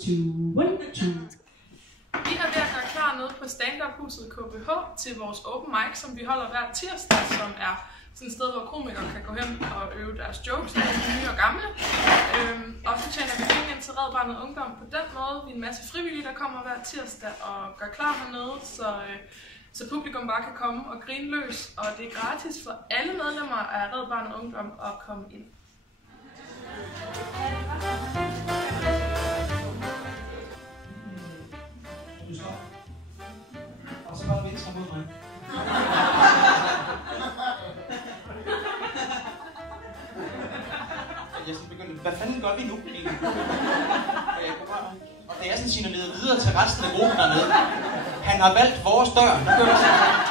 2, 1, 2. Vi er ved at gøre klar nede på stand-up-huset KBH til vores open mic, som vi holder hver tirsdag, som er sådan et sted, hvor komikere kan gå hen og øve deres jokes, nye og gamle. Og så tjener vi penge ind til Red Barnet Ungdom på den måde. Vi er en masse frivillige, der kommer hver tirsdag og gør klar hernede, så publikum bare kan komme og grine løs. Og det er gratis for alle medlemmer af Red Barnet Ungdom at komme ind. Du står. Og så bare venstre mod mig. Jeg skal begynde. Hvad fanden gør vi nu egentlig? Og da jeg sådan signalerede videre til resten af gruppen dernede. Han har valgt vores dør. Nu gør vi sådan.